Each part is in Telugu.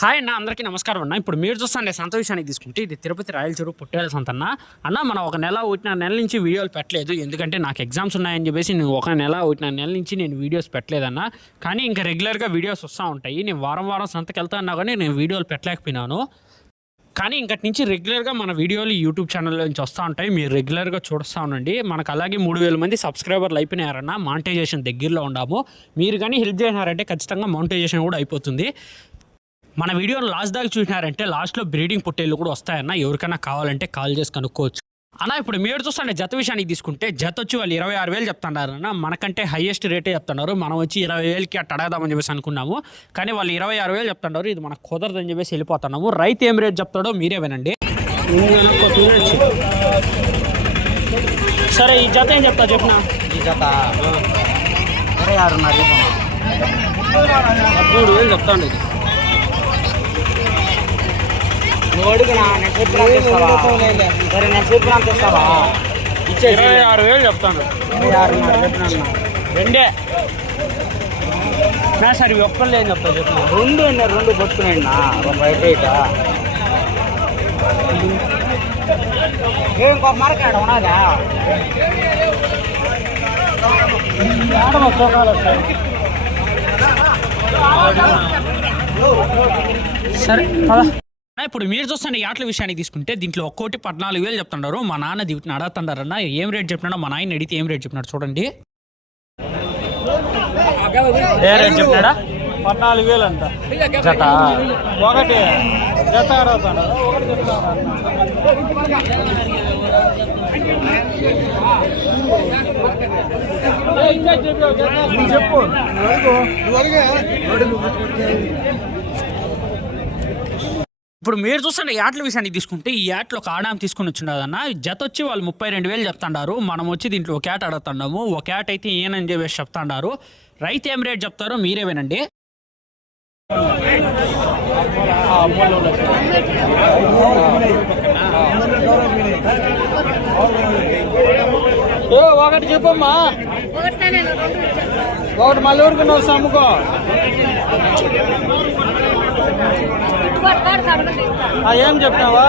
హాయ్ అన్న, అందరికీ నమస్కారం అన్న. ఇప్పుడు మీరు చూస్తాను సంత విషయానికి తీసుకుంటే ఇది తిరుపతి రాయల చెరువు పుట్టేల సంత అన్న. మనం ఒక నెల నుంచి వీడియోలు పెట్టలేదు, ఎందుకంటే నాకు ఎగ్జామ్స్ ఉన్నాయని చెప్పేసి నేను ఒక నెల నుంచి నేను వీడియోస్ పెట్టలేదన్న. కానీ ఇంకా రెగ్యులర్గా వీడియోస్ వస్తూ ఉంటాయి. నేను వారం సంతకి వెళ్తా అన్నా కానీ నేను వీడియోలు పెట్టలేకపోయినాను. కానీ ఇంకటి నుంచి రెగ్యులర్గా మన వీడియోలు యూట్యూబ్ ఛానల్లో నుంచి వస్తూ ఉంటాయి, మీరు రెగ్యులర్గా చూస్తూ ఉండండి. మనకు అలాగే 3000 మంది సబ్స్క్రైబర్లు అయిపోయినారన్న. మానిటైజేషన్ దగ్గరలో ఉన్నాము. మీరు కానీ హెల్ప్ చేసినారంటే ఖచ్చితంగా మానిటైజేషన్ కూడా అయిపోతుంది. మన వీడియోని లాస్ట్ దాకా చూసినారంటే లాస్ట్లో బ్రీడింగ్ పొట్టేళ్ళు కూడా వస్తాయన్న. ఎవరికైనా కావాలంటే కాల్ చేసి కనుక్కోవచ్చు అన్న. ఇప్పుడు మీరు చూస్తుంటే జత విషయానికి తీసుకుంటే జత వచ్చి వాళ్ళు 26,000 చెప్తున్నారన్న. మనకంటే హైయెస్ట్ రేటే చెప్తున్నారు. మనం వచ్చి 20,000కి అట్ట అడగదామని చెప్పేసి అనుకున్నాము, కానీ వాళ్ళు 26,000 చెప్తున్నారు. ఇది మనకు కుదరదని చెప్పేసి వెళ్ళిపోతున్నాము. రైతు ఏం రేట్ చెప్తాడో మీరే వినండి. సరే, ఈ జత ఏం చెప్తా చెప్పిన? ఈ జత 26,500 13,000 చెప్తాండి. ఇది నువ్వు అడుగునా, నేను సరే నేను చెప్పినంత ఇస్తావా? 26,000 చెప్తాను. 26,500 చెప్పినా రెండే నా సరే ఒక్కళ్ళు ఏం చెప్తా చెప్పిన? రెండు పట్టుకున్నాయి నా బయట ఏం మరకాడ ఉన్నదా? సరే, ఇప్పుడు మీరు చూస్తున్న యాట్ల విషయానికి తీసుకుంటే దీంట్లో ఒక్కోటి 14,000 చెప్తున్నారు. మా నాన్న వీటిని అడుగుతున్నారన్న. ఏం రేట్ చెప్పినాడో మా నాయన అడిగితే ఏం రేట్ చెప్పినాడు చూడండి. ఏ రేట్ చెప్పినాడా? 14,000 అంట జత. ఒకటి జత అడుగుతాడు. చెప్పు. ఇప్పుడు మీరు చూస్తున్న యాట్ల విషయానికి తీసుకుంటే ఈ యాట్లో ఒక ఆడాం తీసుకుని వచ్చిండదన్న. జత వచ్చి వాళ్ళు 32,000 చెప్తాండారు. మనం వచ్చి దీంట్లో ఒక యాట్ అడుగుతున్నాము. ఒక యాట్ అయితే ఏనని చెప్పేసి చెప్తాండారు. రైతు ఏం రేట్ చెప్తారో మీరే వినండి. ఒకటి చెప్పమ్మా, ఒకటి మళ్ళీ ఊరికి వస్తా అమ్ముకో. ఏం చెప్తావా?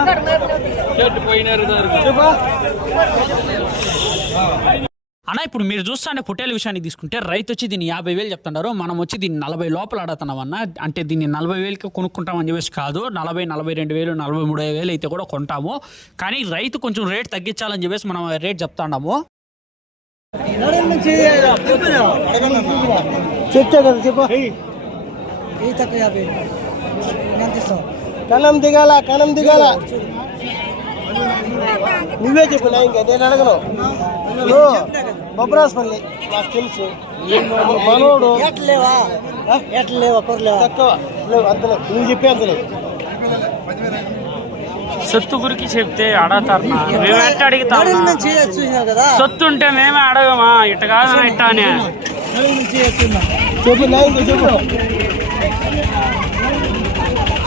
అన్న, ఇప్పుడు మీరు చూస్తుంటే పొట్టేల విషయానికి తీసుకుంటే రైతు వచ్చి దీన్ని 50,000 చెప్తున్నారు. మనం వచ్చి దీన్ని 40 లోపల అడుగుతున్నాం అన్న. అంటే దీన్ని 40,000కి కొనుక్కుంటామని చెప్పేసి కాదు, 40,000, 42,000, 43,000 అయితే కూడా కొంటాము. కానీ రైతు కొంచెం రేట్ తగ్గించాలని చెప్పేసి మనం రేట్ చెప్తాము. చెప్తా కదా, చెప్పు. కణం దిగాల నువ్వే చెప్పు. ఇంకా నేను అడగను. బొబ్బరాజపల్లి నాకు తెలుసు. మనోడు తక్కువ లేవు, అంతలేవు. నువ్వు చెప్పే అంతలేవు. సొత్తు గురికి చెప్తే అడగతారు. మేము ఎట్ట అడుగుతాం? సొత్తు ఉంటే మేమే అడగమా? ఇట్ట కాదన్నా ఇట్ట అని చెప్పు. చెప్పు.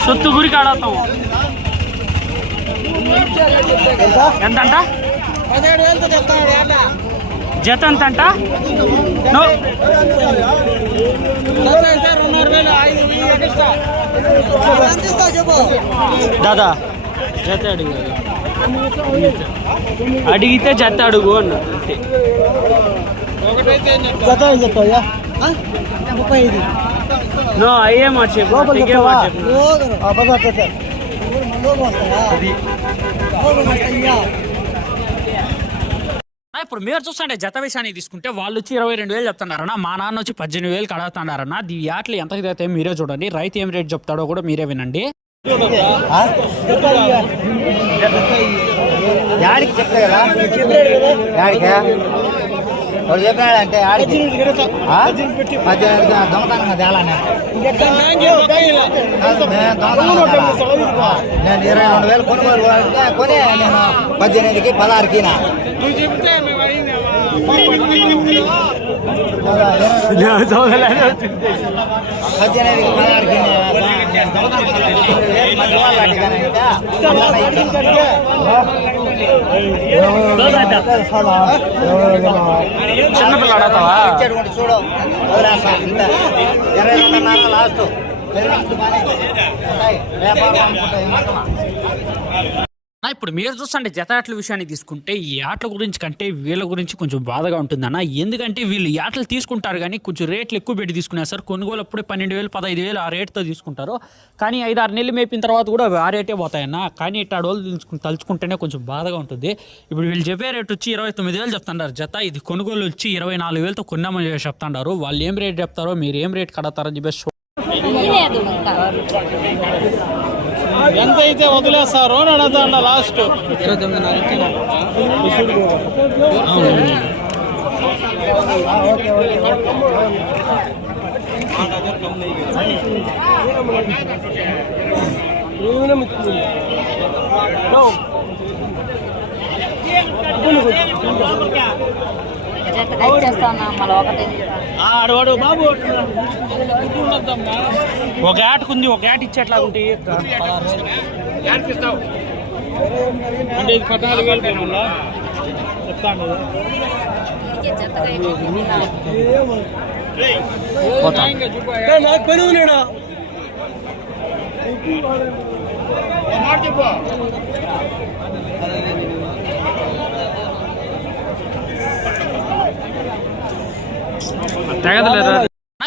సొత్తు గురికి అడుగుతాము. ఎంతంట? 17,000 చెప్తాడు. జత ఎంతంట? దాదా జత అడిగితే జత అడుగు అన్న. జత ఏం చెప్తావా? 35. నో, అయ్యే మాట చెప్పు. ఇప్పుడు మీరు చూస్తుంటే జత విషయాన్ని తీసుకుంటే వాళ్ళు వచ్చి 22,000 చెప్తున్నారన్న. మా నాన్న వచ్చి 18,000కి అడుగుతున్నారన్న. ఈ యాట్లు ఎంతకి అయితే మీరే చూడండి. రైతు ఏం రేట్ చెప్తాడో కూడా మీరే వినండి. యాడికి చెప్తా కదా, యాడికి వాడు చెప్పాడంటే ఆడికి 18 దొంగతనంగా తేలానే. నేను 22,000 కొనుగోలు కొని నేను 18కి 16కి చిన్నపిల్ల అడతావా? చూడు లాస్ట్ ఇప్పుడు మీరు చూస్తుంటే జత ఆటల విషయాన్ని తీసుకుంటే ఈ ఆటల గురించి కంటే వీళ్ళ గురించి కొంచెం బాధగా ఉంటుందన్న. ఎందుకంటే వీళ్ళు ఈ ఆటలు తీసుకుంటారు కానీ కొంచెం రేట్లు ఎక్కువ పెట్టి తీసుకున్నారు సార్. కొనుగోలు అప్పుడే 12,000 15,000 ఆ రేట్తో తీసుకుంటారు. కానీ 5-6 నెలలు మేపిన తర్వాత కూడా ఆ రేటే పోతాయన్న. కానీ ఇట్లా వాళ్ళు తలుచుకుంటేనే కొంచెం బాధగా ఉంటుంది. ఇప్పుడు వీళ్ళు చెప్పే రేట్ వచ్చి 29,000 చెప్తున్నారు జత. ఇది కొనుగోలు వచ్చి 24,000తో కొన్నామని చెప్తున్నారు. వాళ్ళు ఏం రేట్ చెప్తారో మీరు ఏం రేట్ కడతారని చెప్పేసి ఎంత అయితే వదిలేస్తారో అడుగుతా లాస్ట్ ఆడవాడు బాబు ఒక ఏటకుంది, ఒక ఏట ఇచ్చేట్లా ఉంటే అంటే ఇది 14,000 మళ్ళా చెప్తాను.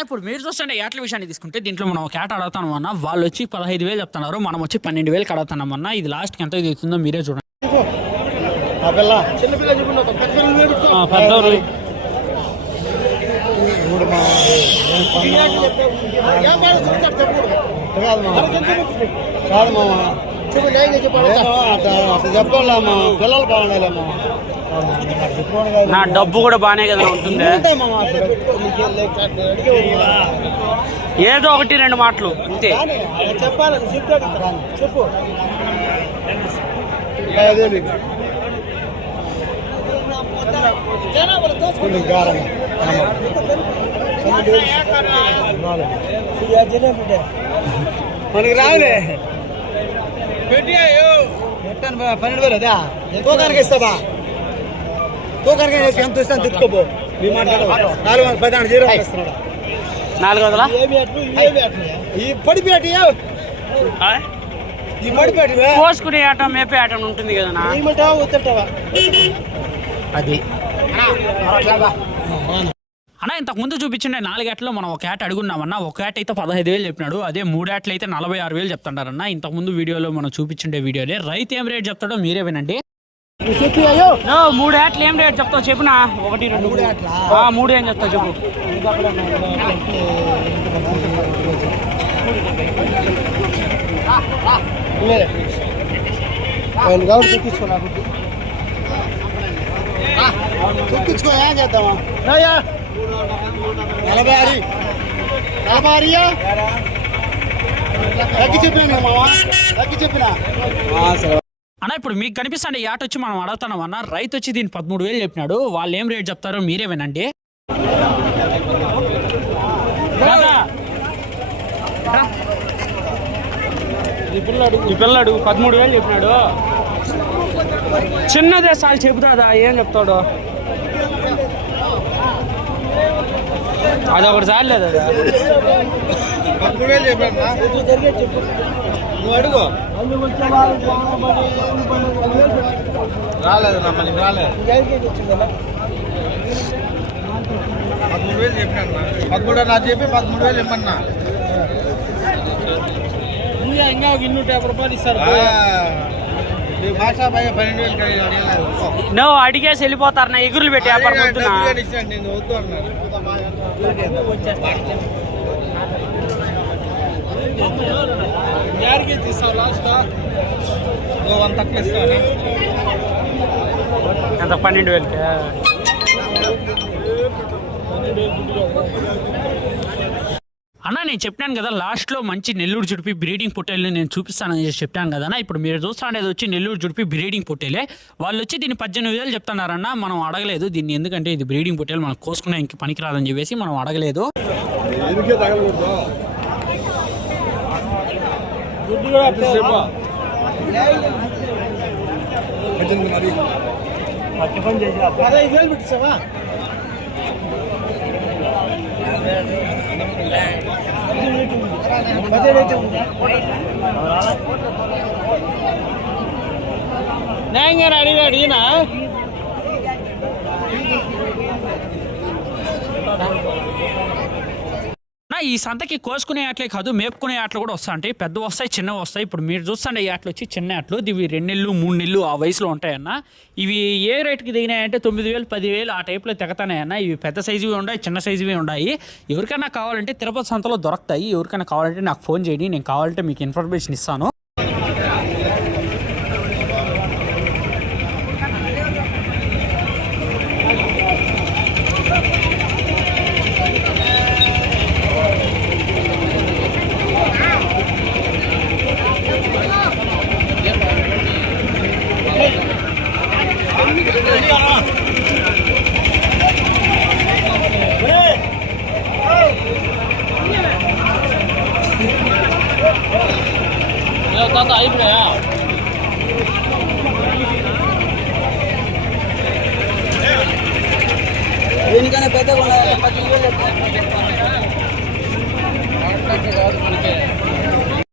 ఇప్పుడు మీరు చూస్తుంటే ఏటల విషయాన్ని తీసుకుంటే దీంట్లో మనం ఒక ఏట అడుగుతాం అన్న. వాళ్ళు వచ్చి 15,000 చెప్తున్నారు, మనం వచ్చి 12,000 అడుగుతున్నాం అన్న. ఇది లాస్ట్కి ఎంత అవుతుందో మీరే చూడండి. పెద్దవారు పిల్లలు బాగుండాలేమో. నా డబ్బు కూడా బాగానే కదా ఉంటుంది. ఏదో 1-2 మాటలు అంతే చెప్పాలి. చెప్పు మనకి రావులే 12,000 అదా తూకానికి ఇస్తావా? తూకానికి ఎంత ఇస్తాను తెచ్చుకోబో. మీ మాట్లాడు 416 ఇస్తున్నాడు. 400 ఈ పడిపేట ఈ పడిపేట కోసుకునే ఆటం మేపే ఆటం ఉంటుంది కదా. ఏమంటావా వద్దంటావా? అది అన్న ఇంతకు ముందు చూపించిన 4 ఏటలో మనం ఒక ఏట అడుగున్నామన్నా. ఒక ఏట అయితే 15,000 చెప్పినాడు. అదే 3 ఏటలు అయితే 46,000 చెప్తున్నారన్న. ఇంతకు ముందు వీడియోలో మనం చూపించే వీడియోలే. రైతు ఏం రేట్ చెప్తాడో మీరే వినండి. 3 ఏటలు ఏం రేట్ చెప్తావు చెప్పునా? 1 2 3 ఏం చెప్తావు చెప్పు. చూపించుకో ఏం చేద్దామా? 40 తగ్గి చెప్పినా మావా, తగ్గి చెప్పినా. అన్న ఇప్పుడు మీకు కనిపిస్తాండి ఈ ఆట వచ్చి మనం అడుగుతున్నాం అన్న. రైతు వచ్చి దీన్ని 13,000 చెప్పినాడు. వాళ్ళు ఏం రేట్ చెప్తారో మీరే వినండి. ఈ పిల్లడు 13,000 చెప్పినాడు. చిన్నదే సార్ చెబుతాదా? ఏం చెప్తాడు? అదొకటి సార్ లేదు. 13,000 చెప్పాను. నువ్వు అడుగు. రాలేదు మళ్ళీ రాలేదు. 13,000 చెప్పినాను. 13 నాకు చెప్పి 13,000 ఇమ్మన్నా. ఇంకా 250 రూపాయలు ఇస్తారు. భాషా భయ 12,000 నువ్వు అడిగేసి వెళ్ళిపోతారు. నా ఎగురులు పెట్టి వ్యాపారం నేను వద్దు అన్నాను. యాడికి తీస్తావు లాస్ట్? 1 తక్కువ ఇస్తాను. ఎంత 12,000? అన్న నేను చెప్పాను కదా లాస్ట్లో మంచి నెల్లూరు జుడిపి బ్రీడింగ్ పొట్టేలు నేను చూపిస్తానని చెప్పాను కదా. ఇప్పుడు మీరు చూస్తానేది వచ్చి నెల్లూరు జుడిపి బ్రీడింగ్ పొట్టేలే. వాళ్ళు వచ్చి దీన్ని 18,000 చెప్తున్నారన్న. మనం అడగలేదు దీన్ని, ఎందుకంటే ఇది బ్రీడింగ్ పొట్టేలు మనం కోసుకునే ఇంక పనికిరాదని చెప్పేసి మనం అడగలేదు. న్యాయంగా అడిగాడు ఈయన. ఈ సంతకి కోసుకునే ఆటలే కాదు, మేపుకునే ఆటలు కూడా వస్తాయి. పెద్ద వస్తాయి, చిన్నవి వస్తాయి. ఇప్పుడు మీరు చూస్తుండే ఈ ఆటలు వచ్చి చిన్న ఆటలు. ఇవి 2 నెలలు 3 నెలలు ఆ వయసులో ఉంటాయన్న. ఇవి ఏ రేటుకి దిగినాయంటే 9,000 10,000 ఆ టైప్లో తెగతానాయన్న. ఇవి పెద్ద సైజువి ఉన్నాయి, చిన్న సైజువి ఉన్నాయి. ఎవరికైనా కావాలంటే తిరుపతి సంతలో దొరుకుతాయి. ఎవరికైనా కావాలంటే నాకు ఫోన్ చేయండి, నేను కావాలంటే మీకు ఇన్ఫర్మేషన్ ఇస్తాను. అయిపోయా దీనికన్నా పెద్ద 10,000 కాదు మనకి.